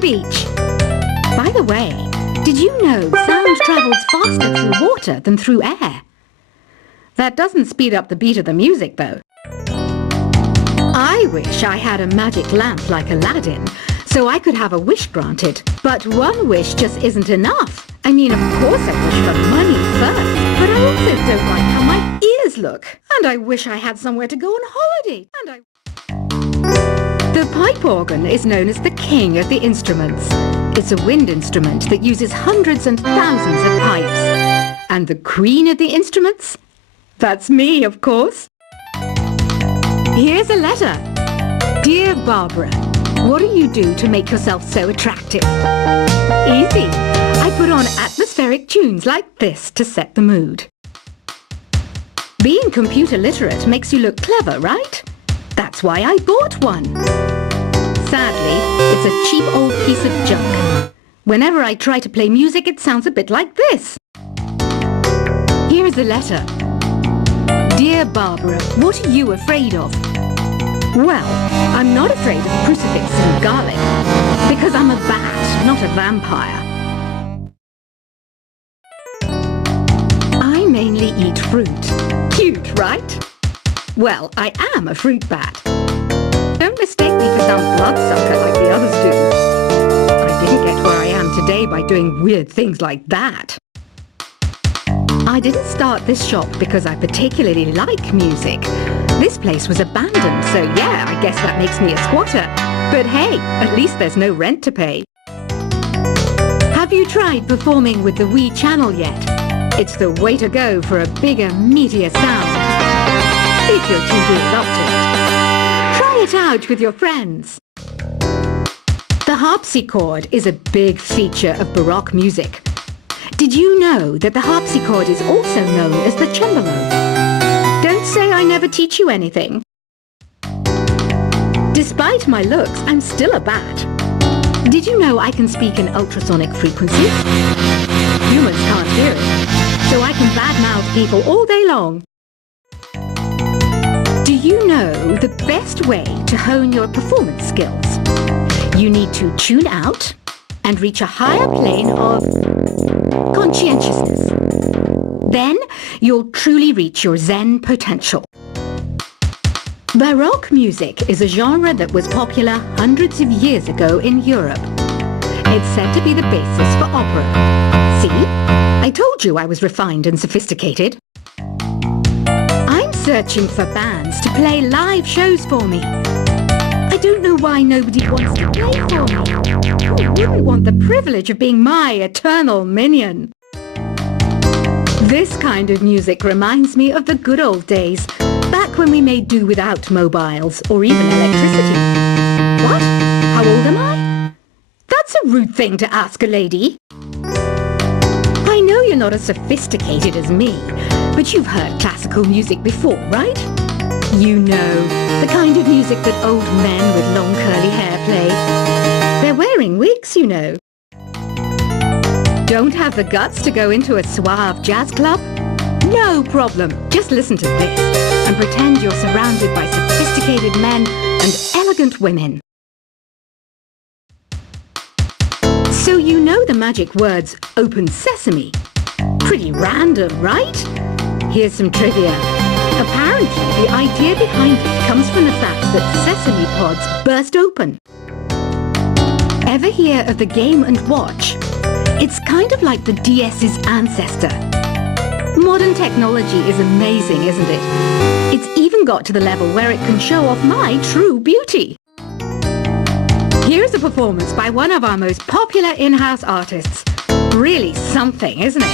beach. By the way, did you know sound travels faster through water than through air? That doesn't speed up the beat of the music, though. I wish I had a magic lamp like Aladdin, so I could have a wish granted. But one wish just isn't enough. I mean, of course I wish for money first, but I also don't like how my ears look. And I wish I had somewhere to go on holiday. The pipe organ is known as the king of the instruments. It's a wind instrument that uses hundreds and thousands of pipes. And the queen of the instruments? That's me, of course. Here's a letter. Dear Barbara, what do you do to make yourself so attractive? Easy. I put on atmospheric tunes like this to set the mood. Being computer literate makes you look clever, right? That's why I bought one. Sadly, it's a cheap old piece of junk. Whenever I try to play music, it sounds a bit like this. Here is a letter. Dear Barbara, what are you afraid of? Well, I'm not afraid of crucifix and garlic, because I'm a bat, not a vampire. I mainly eat fruit. Cute, right? Well, I am a fruit bat. Don't mistake me for some bloodsucker like the others do. I didn't get where I am today by doing weird things like that. I didn't start this shop because I particularly like music. This place was abandoned, so yeah, I guess that makes me a squatter. But hey, at least there's no rent to pay. Have you tried performing with the Wii channel yet? It's the way to go for a bigger, meatier sound. If your TV is up to it. Try it out with your friends. The harpsichord is a big feature of Baroque music. Did you know that the harpsichord is also known as the cembalo? Don't say I never teach you anything. Despite my looks, I'm still a bat. Did you know I can speak in ultrasonic frequencies? Humans can't hear it, so I can badmouth people all day long. Do you know the best way to hone your performance skills? You need to tune out and reach a higher plane of conscientiousness. Then you'll truly reach your Zen potential. Baroque music is a genre that was popular hundreds of years ago in Europe. It's said to be the basis for opera. See? I told you I was refined and sophisticated. I'm searching for bands to play live shows for me. I don't know why nobody wants to play for me. Who wouldn't want the privilege of being my eternal minion? This kind of music reminds me of the good old days, back when we made do without mobiles or even electricity. What? How old am I? That's a rude thing to ask a lady. I know you're not as sophisticated as me, but you've heard classical music before, right? You know, the kind of music that old men with long curly hair play. They're wearing wigs, you know. Don't have the guts to go into a suave jazz club? No problem. Just listen to this and pretend you're surrounded by sophisticated men and elegant women. So you know the magic words "open sesame." Pretty random, right? Here's some trivia. Apparently, the idea behind it comes from the fact that sesame pods burst open. Ever hear of the Game & Watch? It's kind of like the DS's ancestor. Modern technology is amazing, isn't it? It's even got to the level where it can show off my true beauty. Here's a performance by one of our most popular in-house artists. Really something, isn't it?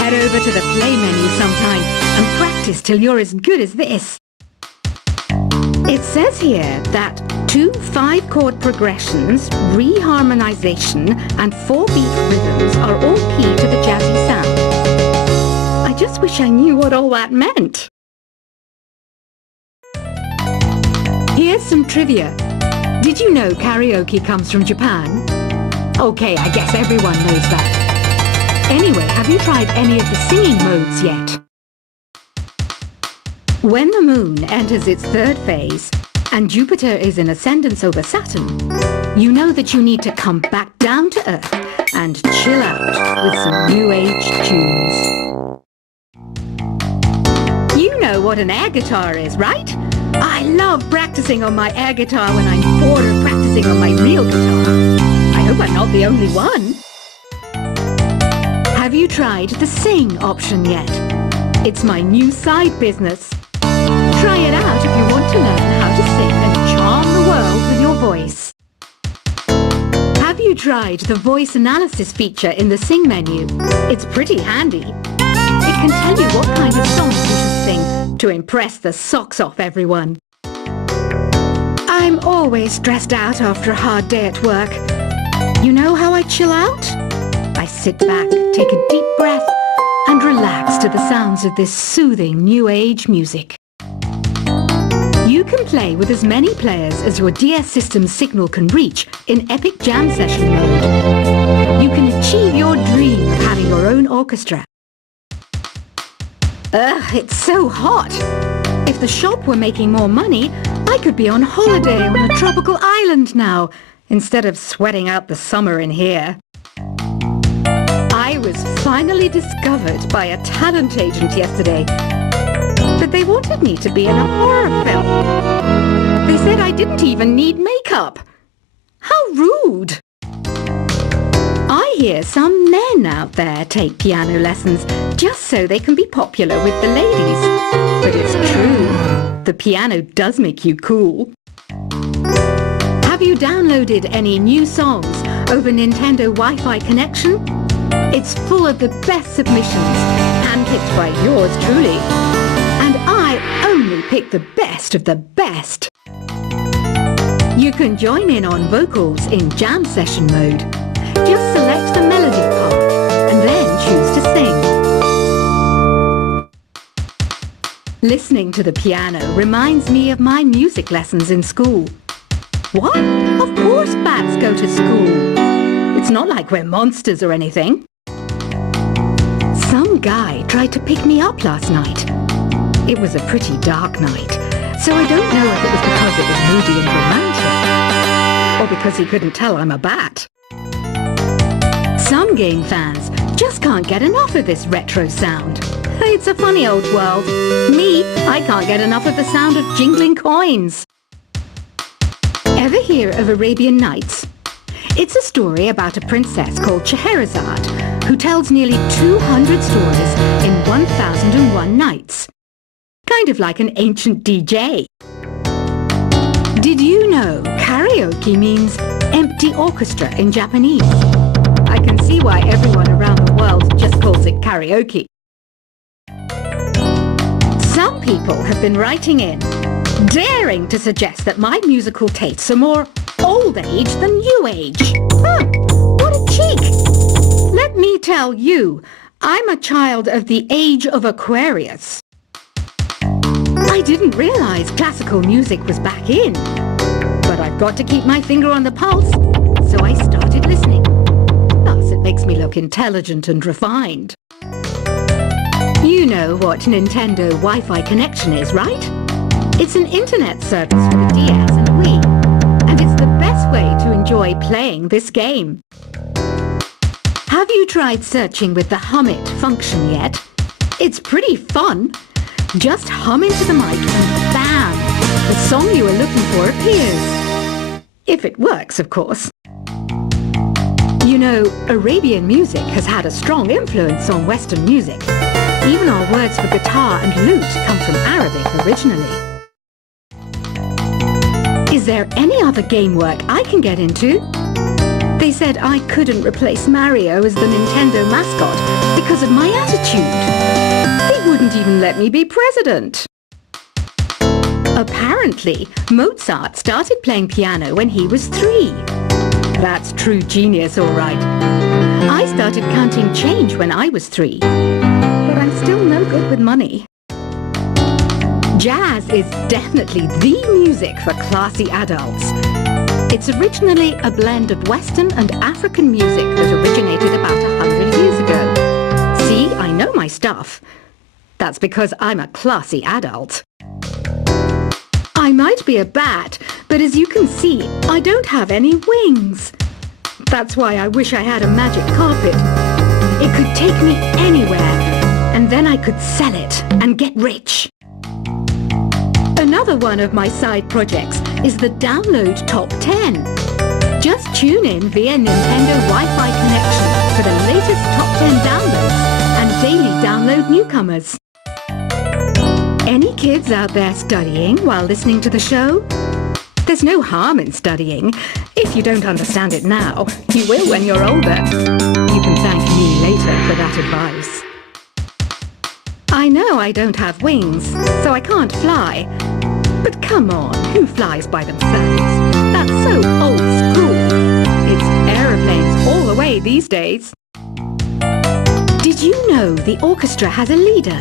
Head over to the play menu sometime and practice till you're as good as this. It says here that 2 5-chord progressions, reharmonization and 4-beat rhythms are all key to the jazzy sound. I just wish I knew what all that meant. Here's some trivia. Did you know karaoke comes from Japan? Okay, I guess everyone knows that. Anyway, have you tried any of the singing modes yet? When the moon enters its 3rd phase and Jupiter is in ascendance over Saturn, you know that you need to come back down to earth and chill out with some new age tunes. You know what an air guitar is, right? I love practicing on my air guitar when I'm bored of practicing on my real guitar. I hope I'm not the only one. Have you tried the sing option yet? It's my new side business. Try it out if you want to learn how to sing and charm the world with your voice. Have you tried the voice analysis feature in the Sing menu? It's pretty handy. It can tell you what kind of songs you should sing to impress the socks off everyone. I'm always stressed out after a hard day at work. You know how I chill out? I sit back, take a deep breath, and relax to the sounds of this soothing new age music. You can play with as many players as your DS system's signal can reach in Epic Jam Session mode. You can achieve your dream of having your own orchestra. Ugh, it's so hot! If the shop were making more money, I could be on holiday on a tropical island now, instead of sweating out the summer in here. I was finally discovered by a talent agent yesterday, but they wanted me to be in a horror film. They said I didn't even need makeup. How rude! I hear some men out there take piano lessons just so they can be popular with the ladies. But it's true, the piano does make you cool. Have you downloaded any new songs over Nintendo Wi-Fi connection? It's full of the best submissions, handpicked by yours truly. And I only pick the best of the best. You can join in on vocals in jam session mode. Just select the melody part and then choose to sing. Listening to the piano reminds me of my music lessons in school. What? Of course bats go to school. It's not like we're monsters or anything. Some guy tried to pick me up last night. It was a pretty dark night, so I don't know if it was because it was moody and romantic, or because he couldn't tell I'm a bat. Some game fans just can't get enough of this retro sound. It's a funny old world. Me, I can't get enough of the sound of jingling coins. Ever hear of Arabian Nights? It's a story about a princess called Scheherazade, who tells nearly 200 stories in 1001 nights. Kind of like an ancient DJ. Did you know karaoke means empty orchestra in Japanese? I can see why everyone around the world just calls it karaoke. Some people have been writing in, daring to suggest that my musical tastes are more old age than new age. Huh, what a cheek! Let me tell you, I'm a child of the age of Aquarius. I didn't realize classical music was back in, but I've got to keep my finger on the pulse, so I started listening. Plus, it makes me look intelligent and refined. You know what Nintendo Wi-Fi connection is, right? It's an internet service for the DS and Wii, and it's the best way to enjoy playing this game. Have you tried searching with the Hum It function yet? It's pretty fun. Just hum into the mic and bam! The song you were looking for appears. If it works, of course. You know, Arabian music has had a strong influence on Western music. Even our words for guitar and lute come from Arabic originally. Is there any other game work I can get into? They said I couldn't replace Mario as the Nintendo mascot because of my attitude. They wouldn't even let me be president. Apparently, Mozart started playing piano when he was 3. That's true genius, all right. I started counting change when I was 3, but I'm still no good with money. Jazz is definitely the music for classy adults. It's originally a blend of Western and African music that originated about 100 years ago. See, I know my stuff. That's because I'm a classy adult. I might be a bat, but as you can see, I don't have any wings. That's why I wish I had a magic carpet. It could take me anywhere, and then I could sell it and get rich. Another one of my side projects is the Download Top 10. Just tune in via Nintendo Wi-Fi connection for the latest Top 10 downloads and daily download newcomers. Any kids out there studying while listening to the show? There's no harm in studying. If you don't understand it now, you will when you're older. You can thank me later for that advice. I know I don't have wings, so I can't fly. But come on, who flies by themselves? That's so old school. It's aeroplanes all the way these days. Did you know the orchestra has a leader?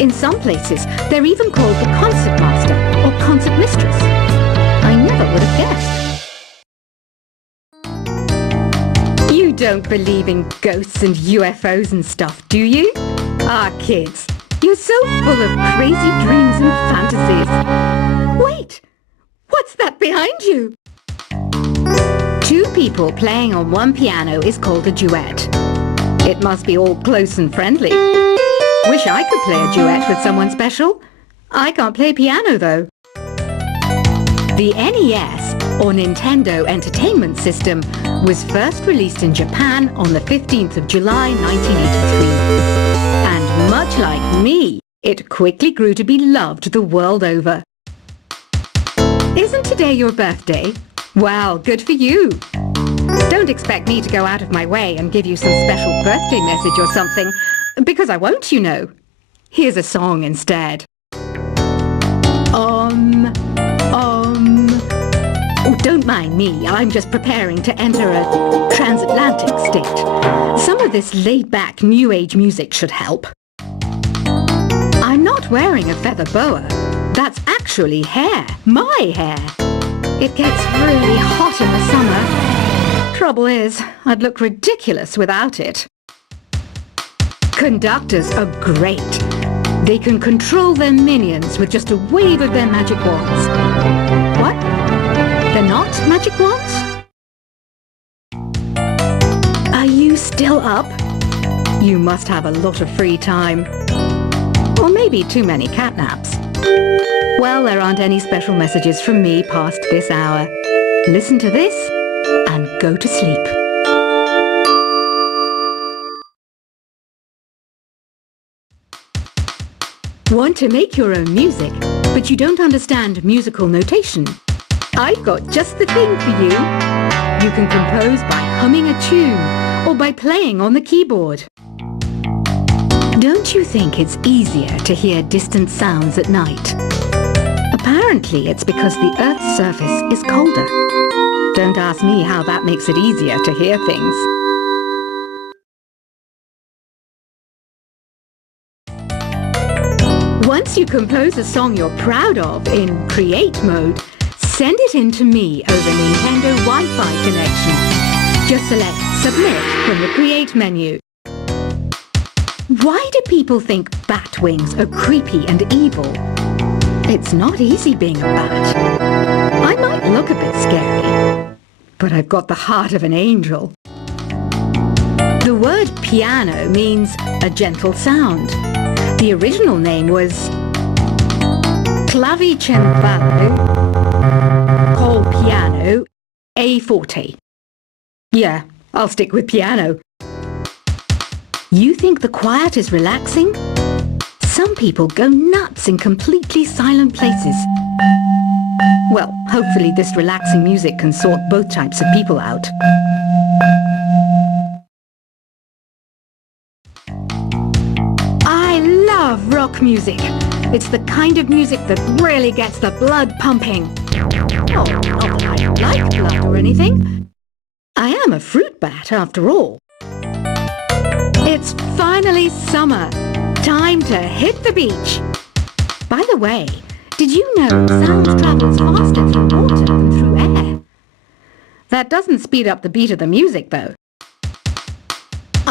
In some places, they're even called the concert master or concert mistress. I never would have guessed. You don't believe in ghosts and UFOs and stuff, do you? Ah, kids, you're so full of crazy dreams and fantasies. Wait, what's that behind you? Two people playing on one piano is called a duet. It must be all close and friendly. Wish I could play a duet with someone special. I can't play piano though. The NES, or Nintendo Entertainment System, was first released in Japan on the 15th of July 1983. And much like me, it quickly grew to be loved the world over. Isn't today your birthday? Well, good for you. Don't expect me to go out of my way and give you some special birthday message or something, because I won't, you know. Here's a song instead. Oh, don't mind me. I'm just preparing to enter a transatlantic state. Some of this laid-back New Age music should help. I'm not wearing a feather boa. That's actually hair. My hair. It gets really hot in the summer. Trouble is, I'd look ridiculous without it. Conductors are great. They can control their minions with just a wave of their magic wands. What? They're not magic wands? Are you still up? You must have a lot of free time. Or maybe too many catnaps. Well, there aren't any special messages from me past this hour. Listen to this and go to sleep. Want to make your own music, but you don't understand musical notation? I've got just the thing for you. You can compose by humming a tune or by playing on the keyboard. Don't you think it's easier to hear distant sounds at night? Apparently it's because the Earth's surface is colder. Don't ask me how that makes it easier to hear things. Once you compose a song you're proud of in Create mode, send it in to me over Nintendo Wi-Fi connection. Just select Submit from the Create menu. Why do people think bat wings are creepy and evil? It's not easy being a bat. I might look a bit scary, but I've got the heart of an angel. The word piano means a gentle sound. The original name was Clavicembalo col piano a forte. Yeah, I'll stick with piano. You think the quiet is relaxing? Some people go nuts in completely silent places. Well, hopefully this relaxing music can sort both types of people out. I love rock music. It's the kind of music that really gets the blood pumping. Oh, not that I like blood or anything. I am a fruit bat after all. It's finally summer. Time to hit the beach. By the way, did you know sound travels faster through water than through air? That doesn't speed up the beat of the music, though.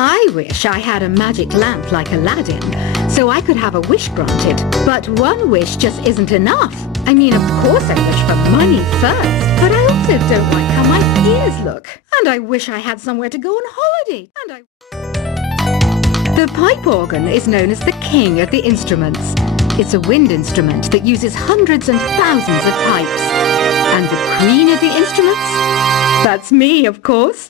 I wish I had a magic lamp like Aladdin, so I could have a wish granted. But one wish just isn't enough. I mean, of course I wish for money first, but I also don't like how my ears look. And I wish I had somewhere to go on holiday. The pipe organ is known as the king of the instruments. It's a wind instrument that uses hundreds and thousands of pipes. And the queen of the instruments? That's me, of course.